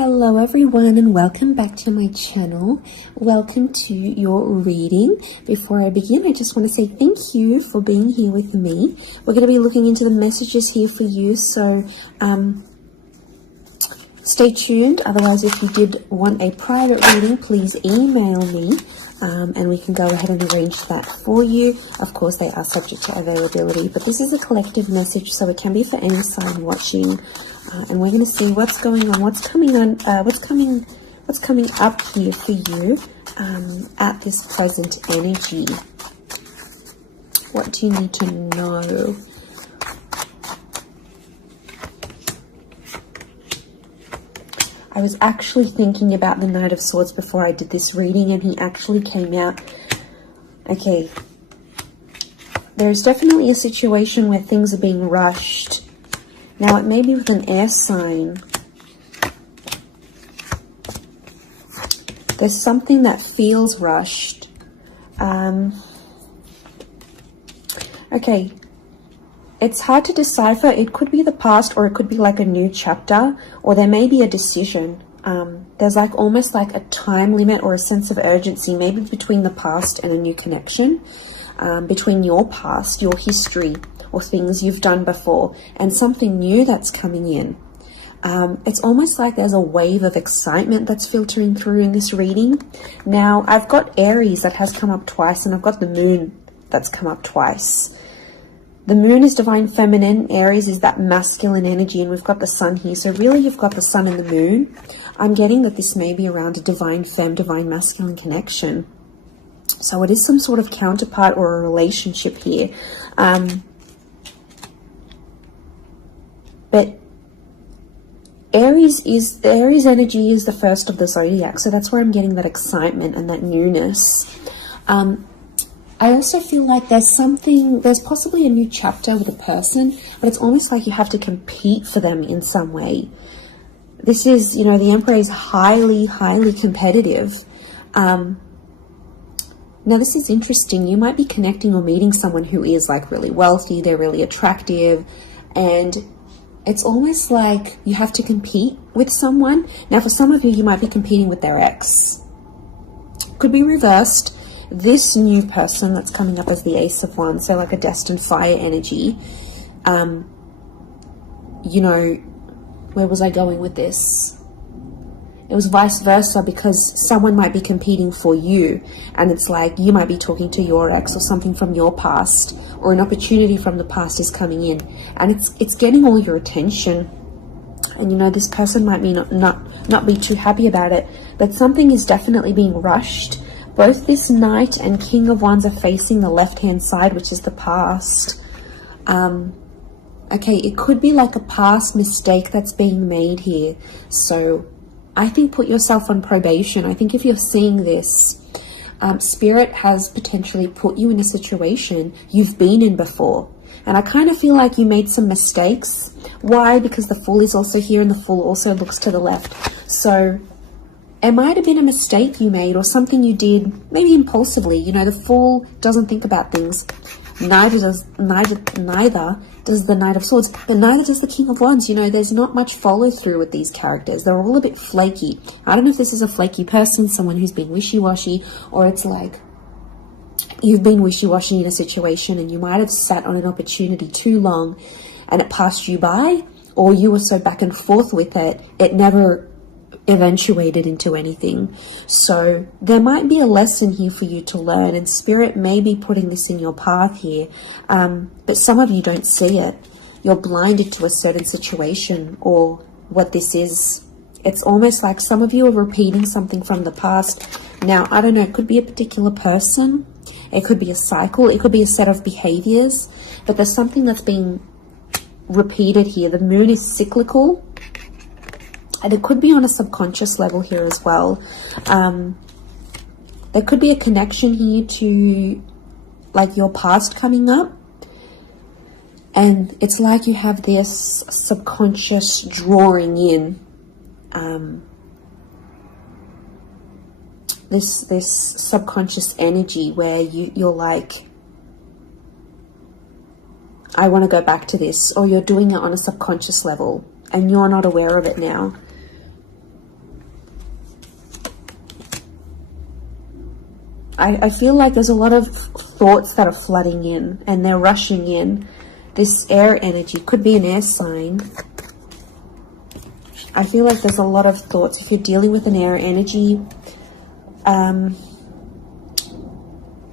Hello everyone and welcome back to my channel. Welcome to your reading. Before I begin, I just want to say thank you for being here with me. We're going to be looking into the messages here for you, so stay tuned. Otherwise, if you did want a private reading, please email me and we can go ahead and arrange that for you. Of course, they are subject to availability, but this is a collective message, so it can be for any sign watching. And we're going to see what's going on, what's coming up here for you at this present energy. What do you need to know? I was actually thinking about the Knight of Swords before I did this reading, and he actually came out. Okay, there's definitely a situation where things are being rushed. Now, it may be with an air sign. There's something that feels rushed. Okay, it's hard to decipher. It could be the past, or it could be like a new chapter, or there may be a decision. There's like almost like a time limit or a sense of urgency, maybe between the past and a new connection, between your past, your history, or things you've done before, and something new that's coming in. It's almost like there's a wave of excitement that's filtering through in this reading. Now, I've got Aries that has come up twice, and I've got the Moon that's come up twice. The Moon is divine feminine, Aries is that masculine energy, and we've got the Sun here. So really, you've got the Sun and the Moon. I'm getting that this may be around a divine femme, divine masculine connection. So it is some sort of counterpart or a relationship here. But Aries energy is the first of the zodiac, so that's where I'm getting that excitement and that newness. I also feel like there's possibly a new chapter with a person, but it's almost like you have to compete for them in some way. This is, the Emperor is highly, highly competitive. Now, this is interesting. You might be connecting or meeting someone who is like really wealthy, they're really attractive, and it's almost like you have to compete with someone. Now, for some of you, you might be competing with their ex. Could be reversed. This new person that's coming up as the Ace of Wands, so like a destined fire energy. Where was I going with this? It was vice versa, because someone might be competing for you, and it's like you might be talking to your ex or something from your past, or an opportunity from the past is coming in, and it's getting all your attention. And this person might be not be too happy about it, but something is definitely being rushed. Both this Knight and King of Wands are facing the left-hand side, which is the past. Okay, it could be like a past mistake that's being made here. So I think put yourself on probation. I think if you're seeing this, Spirit has potentially put you in a situation you've been in before. And I kind of feel like you made some mistakes. Why? Because the Fool is also here, and the Fool also looks to the left. So it might have been a mistake you made, or something you did maybe impulsively. The Fool doesn't think about things. Neither does the Knight of Swords, but neither does the King of Wands. There's not much follow through with these characters. They're all a bit flaky. I don't know if this is a flaky person, someone who's been wishy-washy, or it's like you've been wishy-washy in a situation and you might have sat on an opportunity too long and it passed you by, or you were so back and forth with it, it never eventuated into anything. So there might be a lesson here for you to learn, and Spirit may be putting this in your path here, but some of you don't see it. You're blinded to a certain situation or what this is. It's almost like some of you are repeating something from the past. Now, I don't know, it could be a particular person, it could be a cycle, it could be a set of behaviors, but there's something that's being repeated here. The Moon is cyclical, and it could be on a subconscious level here as well. There could be a connection here to like your past coming up. And it's like you have this subconscious drawing in this subconscious energy where you're like, I want to go back to this, or you're doing it on a subconscious level and you're not aware of it now. I feel like there's a lot of thoughts that are flooding in and they're rushing in. This air energy could be an air sign. I feel like there's a lot of thoughts. If you're dealing with an air energy,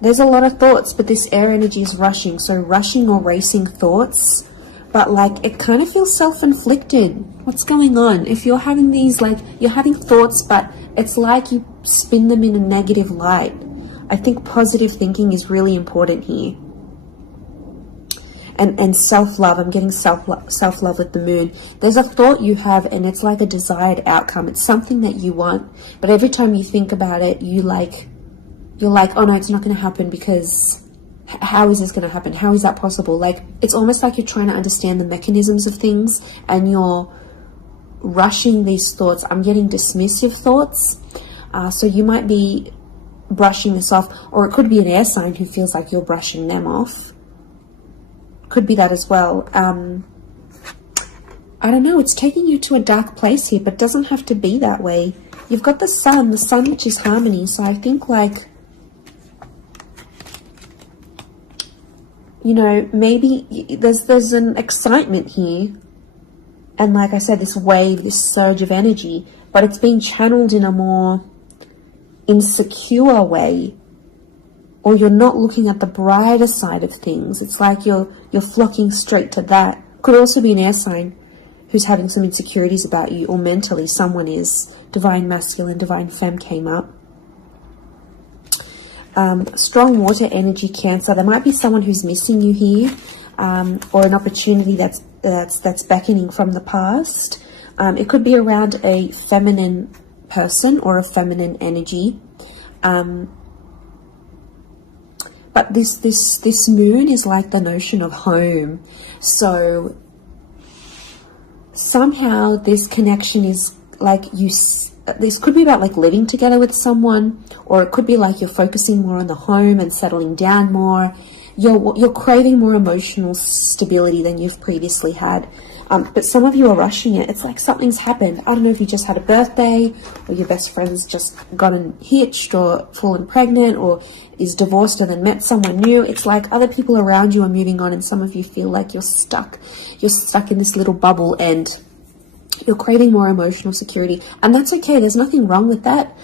there's a lot of thoughts, but this air energy is rushing. So rushing or racing thoughts, but like it kind of feels self-inflicted. What's going on? If you're having these, like you're having thoughts, but it's like you spin them in a negative light. I think positive thinking is really important here. And self-love, I'm getting self-love with the moon. There's a thought you have and it's like a desired outcome. It's something that you want, but every time you think about it, you're like, oh no, it's not going to happen, because how is this going to happen? How is that possible? Like, it's almost like you're trying to understand the mechanisms of things and you're rushing these thoughts. I'm getting dismissive thoughts. So you might be brushing this off, or it could be an air sign who feels like you're brushing them off. Could be that as well. I don't know, it's taking you to a dark place here, but it doesn't have to be that way. You've got the sun which is harmony. So I think, like, you know, maybe there's an excitement here. And like I said, this wave, this surge of energy, but it's being channeled in a more insecure way, or you're not looking at the brighter side of things. It's like you're flocking straight to that. Could also be an air sign who's having some insecurities about you, or mentally someone is. Divine masculine, divine femme came up. Strong water energy, Cancer. There might be someone who's missing you here, or an opportunity that's beckoning from the past. It could be around a feminine person or a feminine energy. But this moon is like the notion of home. So somehow this connection is like this could be about like living together with someone, or it could be like you're focusing more on the home and settling down more. You're craving more emotional stability than you've previously had. But some of you are rushing it. It's like something's happened. I don't know if you just had a birthday, or your best friend's just gotten hitched or fallen pregnant, or is divorced and then met someone new. It's like other people around you are moving on, and some of you feel like you're stuck. You're stuck in this little bubble and you're craving more emotional security. And that's okay. There's nothing wrong with that.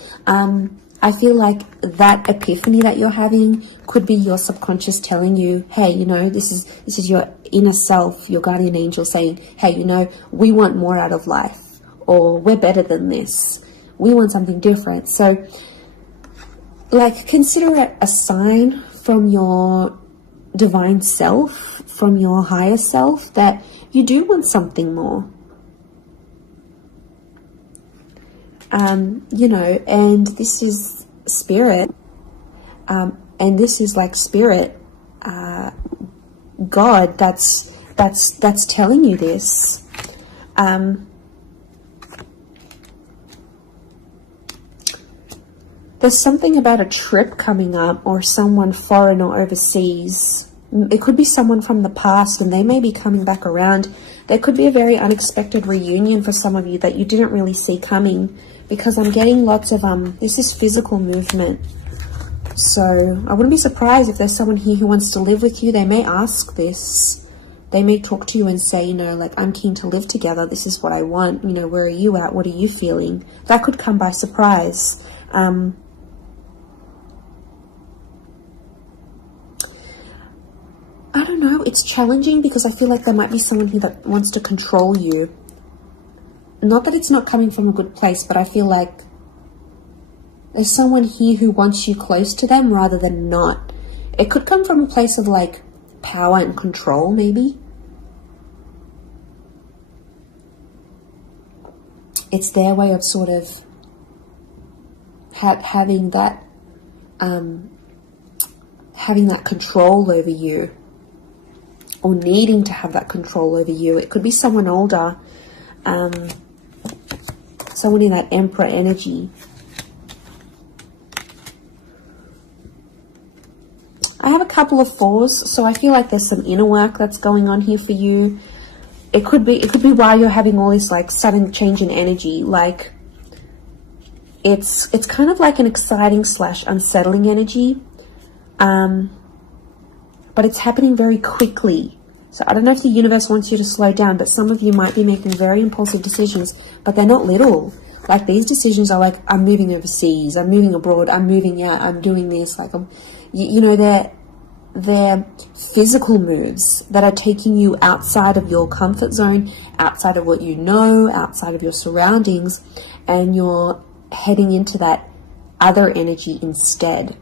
I feel like that epiphany that you're having could be your subconscious telling you, hey, you know, this is your inner self, your guardian angel saying, hey, you know, we want more out of life, or we're better than this. We want something different. So, like, consider it a sign from your divine self, from your higher self, that you do want something more. You know, and this is spirit, and this is like spirit, God, that's telling you this. There's something about a trip coming up, or someone foreign or overseas. It could be someone from the past and they may be coming back around. There could be a very unexpected reunion for some of you that you didn't really see coming, because I'm getting lots of, this is physical movement. So I wouldn't be surprised if there's someone here who wants to live with you. They may ask this. They may talk to you and say, you know, like, I'm keen to live together. This is what I want. You know, where are you at? What are you feeling? That could come by surprise. I don't know. It's challenging because I feel like there might be someone here that wants to control you. Not that it's not coming from a good place, but I feel like there's someone here who wants you close to them rather than not. It could come from a place of like power and control, maybe. It's their way of sort of having that control over you, or needing to have that control over you. It could be someone older, someone in that Emperor energy. I have a couple of fours, so I feel like there's some inner work that's going on here for you. It could be why you're having all this like sudden change in energy. Like, It's kind of like an exciting / unsettling energy, but it's happening very quickly. So I don't know if the universe wants you to slow down, but some of you might be making very impulsive decisions, but they're not little. Like, these decisions are like, I'm moving overseas, I'm moving abroad, I'm moving out, I'm doing this. Like, you know, they're physical moves that are taking you outside of your comfort zone, outside of what you know, outside of your surroundings, and you're heading into that other energy instead.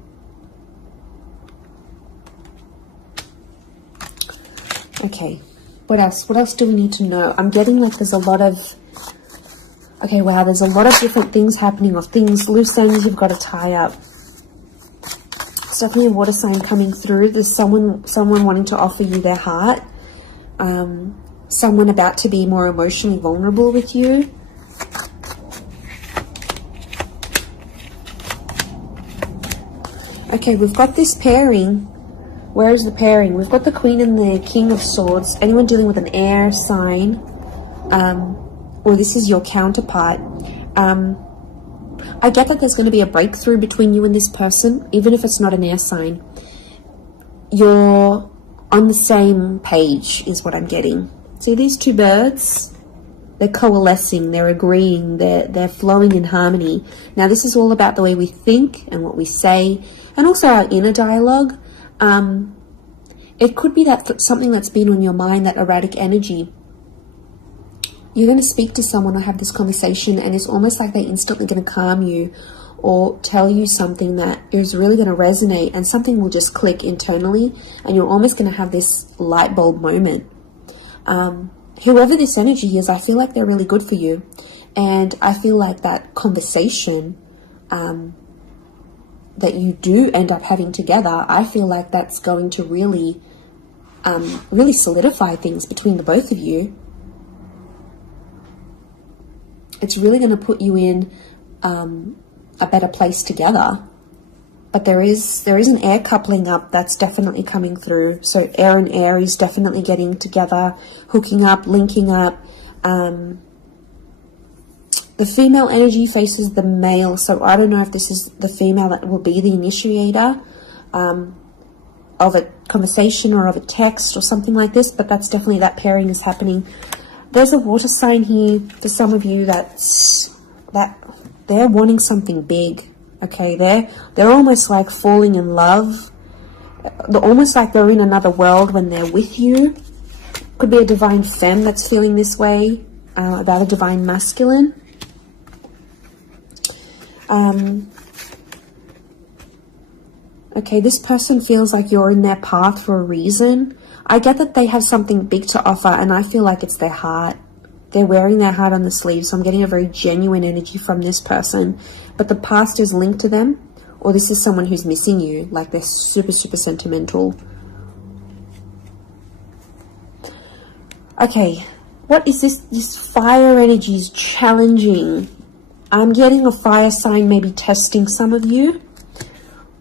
Okay, what else? What else do we need to know? I'm getting like there's a lot of... Okay, wow, there's a lot of different things happening, of things, loose ends you've got to tie up. It's definitely a water sign coming through. There's someone wanting to offer you their heart. Someone about to be more emotionally vulnerable with you. Okay, we've got this pairing. Where is the pairing? We've got the Queen and the King of Swords. Anyone dealing with an air sign, or this is your counterpart. I get that there's going to be a breakthrough between you and this person, even if it's not an air sign. You're on the same page, is what I'm getting. See these two birds? They're coalescing, they're agreeing, they're flowing in harmony. Now, this is all about the way we think and what we say, and also our inner dialogue. It could be that something that's been on your mind, that erratic energy. You're going to speak to someone or have this conversation, and it's almost like they're instantly going to calm you or tell you something that is really going to resonate, and something will just click internally, and you're almost going to have this light bulb moment. Whoever this energy is, I feel like they're really good for you, and I feel like that conversation that you do end up having together, I feel like that's going to really solidify things between the both of you. It's really going to put you in a better place together. But there is an air coupling up that's definitely coming through. So air and Aries definitely getting together, hooking up, linking up. The female energy faces the male, so I don't know if this is the female that will be the initiator of a conversation or of a text or something like this, but that's definitely, that pairing is happening. There's a water sign here for some of you that they're wanting something big. Okay, they're almost like falling in love. They're almost like they're in another world when they're with you. Could be a divine femme that's feeling this way about a divine masculine. Okay, this person feels like you're in their path for a reason. I get that they have something big to offer, and I feel like it's their heart. They're wearing their heart on the sleeve, so I'm getting a very genuine energy from this person. But the past is linked to them, or this is someone who's missing you, like they're super, super sentimental. Okay, what is this? This fire energy is challenging. I'm getting a fire sign maybe testing some of you.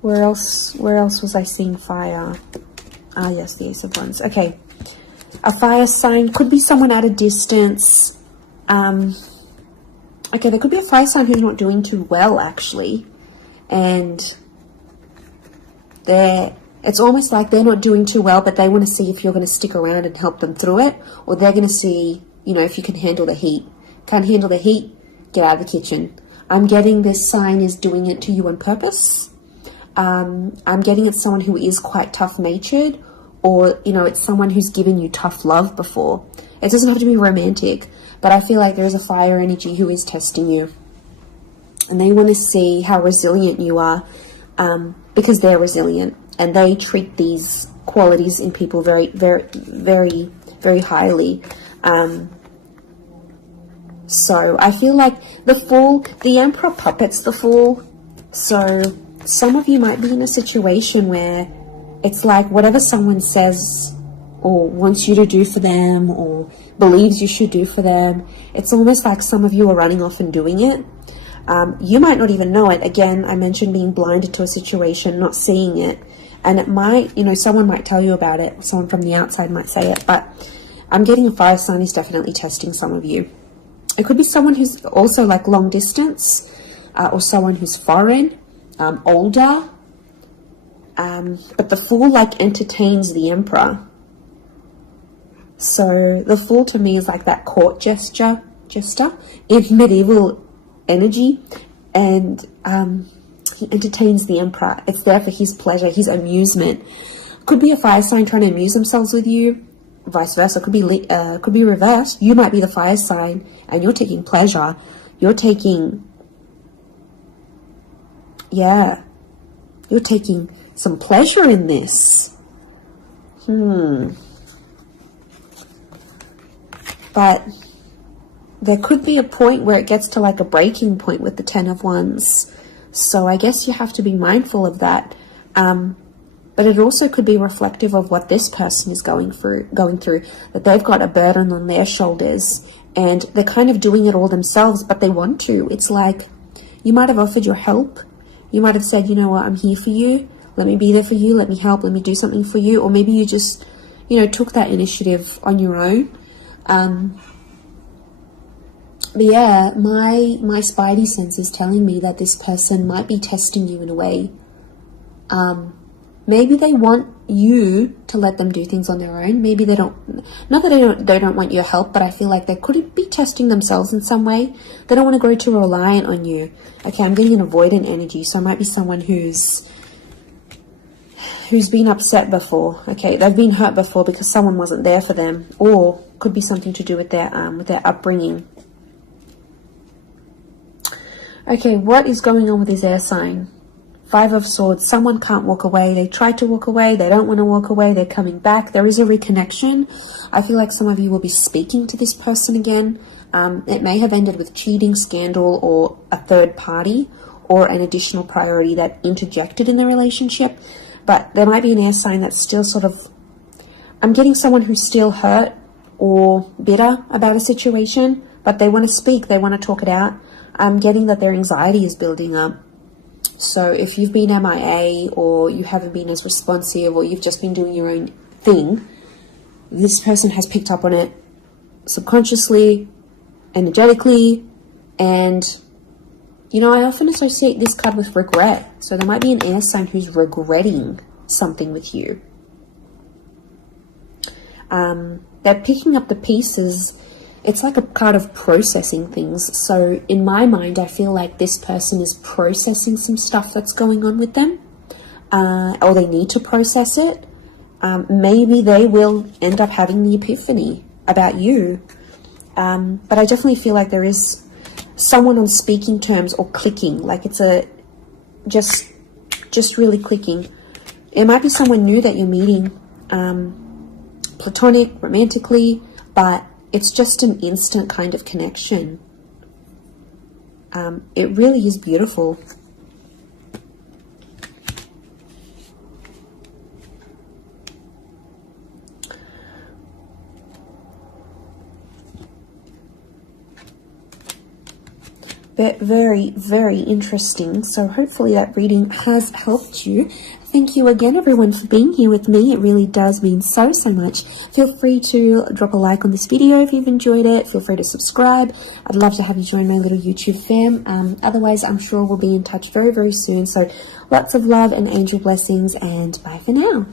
Where else was I seeing fire? Ah, yes, the Ace of Wands. Okay. A fire sign could be someone at a distance. Okay, there could be a fire sign who's not doing too well, actually. And it's almost like they're not doing too well, but they want to see if you're going to stick around and help them through it. Or they're going to see, you know, if you can handle the heat. Can't handle the heat? Get out of the kitchen. I'm getting this sign is doing it to you on purpose. I'm getting it's someone who is quite tough-natured, or, you know, it's someone who's given you tough love before. It doesn't have to be romantic, but I feel like there is a fire energy who is testing you. And they want to see how resilient you are, because they're resilient. And they treat these qualities in people very, very, very, very highly. So I feel like the Fool, the Emperor puppets the Fool. So some of you might be in a situation where it's like whatever someone says or wants you to do for them or believes you should do for them, it's almost like some of you are running off and doing it. You might not even know it. Again, I mentioned being blinded to a situation, not seeing it. And it might, you know, someone might tell you about it. Someone from the outside might say it. But I'm getting a fire sign is definitely testing some of you. It could be someone who's also like long distance. or someone who's foreign, older. But the Fool like entertains the Emperor. So the Fool to me is like that court jester in medieval energy, and he entertains the Emperor. It's there for his pleasure, his amusement. Could be a fire sign trying to amuse themselves with you, vice versa. Could be reversed. You might be the fire sign and you're taking pleasure. You're taking some pleasure in this. But there could be a point where it gets to like a breaking point with the Ten of Wands. So I guess you have to be mindful of that. But it also could be reflective of what this person is going through, that they've got a burden on their shoulders and they're kind of doing it all themselves, but they want to. It's like you might have offered your help. You might have said, you know what, I'm here for you. Let me be there for you. Let me help. Let me do something for you. Or maybe you just, took that initiative on your own. But yeah, my spidey sense is telling me that this person might be testing you in a way. Maybe they want you to let them do things on their own. Maybe they don't, not that they don't want your help, but I feel like they could be testing themselves in some way. They don't want to grow too reliant on you. Okay, I'm getting an avoidant energy, so it might be someone who's been upset before. Okay, they've been hurt before because someone wasn't there for them, or could be something to do with their upbringing. Okay, what is going on with this air sign? Five of Swords. Someone can't walk away. They tried to walk away. They don't want to walk away. They're coming back. There is a reconnection. I feel like some of you will be speaking to this person again. It may have ended with cheating, scandal, or a third party, or an additional priority that interjected in the relationship. But there might be an air sign that's still sort of... I'm getting someone who's still hurt or bitter about a situation, but they want to speak. They want to talk it out. I'm getting that their anxiety is building up. So if you've been MIA, or you haven't been as responsive, or you've just been doing your own thing, this person has picked up on it subconsciously, energetically, and I often associate this card with regret. So there might be an air sign who's regretting something with you. They're picking up the pieces. It's like a card of processing things. So in my mind, I feel like this person is processing some stuff that's going on with them, or they need to process it. Maybe they will end up having the epiphany about you. But I definitely feel like there is someone on speaking terms or clicking, like it's just really clicking. It might be someone new that you're meeting, platonic, romantically, but it's just an instant kind of connection. It really is beautiful. Very, very interesting. So hopefully that reading has helped you. Thank you again, everyone, for being here with me. It really does mean so much. Feel free to drop a like on this video if you've enjoyed it. Feel free to subscribe. I'd love to have you join my little YouTube fam. Otherwise, I'm sure we'll be in touch very, very soon. So lots of love and angel blessings, and bye for now.